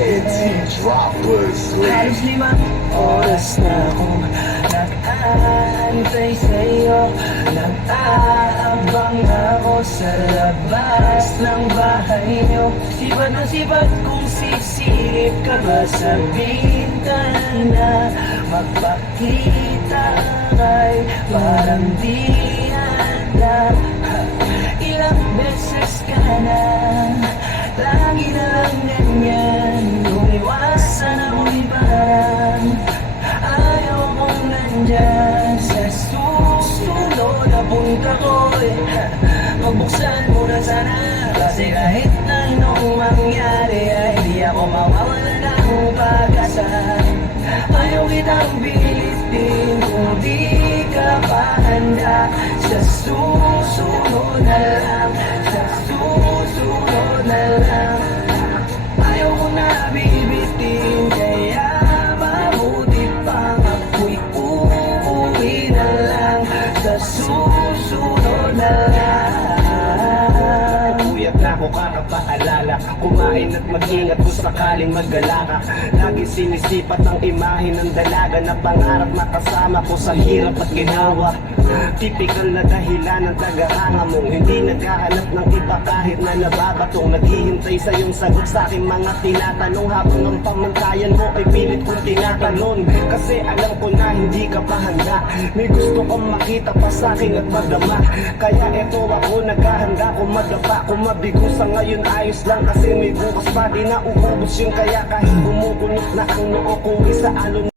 Halos 5 oras na akong nag-aantay sa'yo. Nag-aabang ako sa labas ng bahay niyo. Sibat na sibat kung sisilip ka ba sa bintana. Magpakita kay parang di handa. Ilang beses ka na, lagi na lang ganyan. Umiwasan ako'y parang ayaw kong nandyan. Sa susunod na punta ko'y magbuksan mo na sana. Kasi kahit na anong mangyari ay di ako mawawala ng pag-asa. Ayaw kitang pilitin kung di ka pa handa. Sa susunod na lang, sa susunod na lang. Ayaw ko na bibitin, kaya mabuti pang ako'y uuwi na lang. Sa susunod na lang. Puyat na ako kakapaalala, kumain at mag-ingat kung sakaling mag-gala ka. Lagi sinisipat ang imahe ng dalaga na pangarap makasama ko sa hirap at ginawa. Tipikal na dahilan ng tagahanga mong hindi naghahanap ng iba kahit na nababatong. Naghihintay sa iyong sagot sa aking mga tinatanong, habang ang pamantayan mo ay pilit kong tinatalon. Kasi alam ko na hindi ka pa handa, may gusto kong makita pa sa akin at madama. Kaya eto ako naghahanda, kung madapa, kung mabigo sa ngayon ayos lang. Kasi may bukas pa di na uubos yun, kaya kahit bumukunot na ang noo ko isa alon.